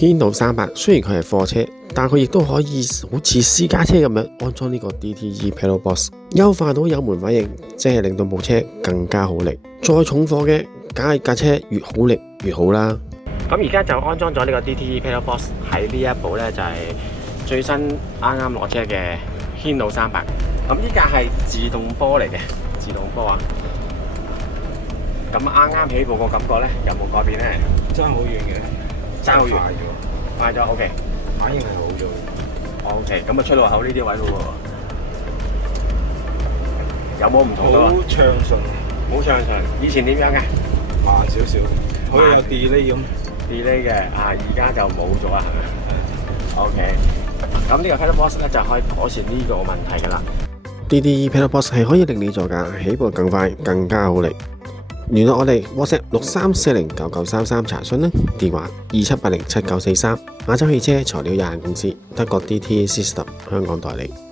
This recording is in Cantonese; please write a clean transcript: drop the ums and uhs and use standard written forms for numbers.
Hino 300雖然佢係貨車，但佢亦都可以好似私家車咁樣安裝呢個 DTE Pedal Box， 優化到油門反應，即係令到部車更加好力。再重貨嘅，梗係架車越好力越好啦。咁而家就安裝咗呢個 DTE Pedal Box 喺呢一部呢，就係最新啱啱落車嘅 Hino 300。咁呢架係自動波嚟嘅，自動波啊！咁啱啱起步個感覺呢，有冇改變呢？爭好遠嘅，爭好遠，快咗快咗 OK， 反應係好咗。OK，咁啊出路口呢啲位咯喎，有冇唔同啊？好暢順，好暢順。以前點樣嘅？慢少少，好似有 delay 咁。delay 嘅啊，而家就冇咗啊，係咪 ？OK，咁呢個 Pedal Box 咧就可以改善呢個問題噶啦。DTE Pedal Box 係可以令你座駕起步更快、更加好力。聯絡我哋 WhatsApp 63409933查詢啦，電話27807943，亞洲汽車材料有限公司，德國 DTE System 香港代理。